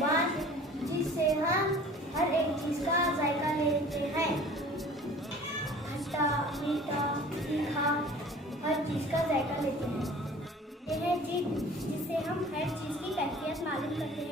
जुबान जिससे हम हर एक चीज़ का जायका लेते हैं। खट्टा, मीठा, तीखा, हर चीज़ का जायका लेते हैं। यह है जीभ जिससे हम हर चीज़ की कैफियत मालूम करते हैं।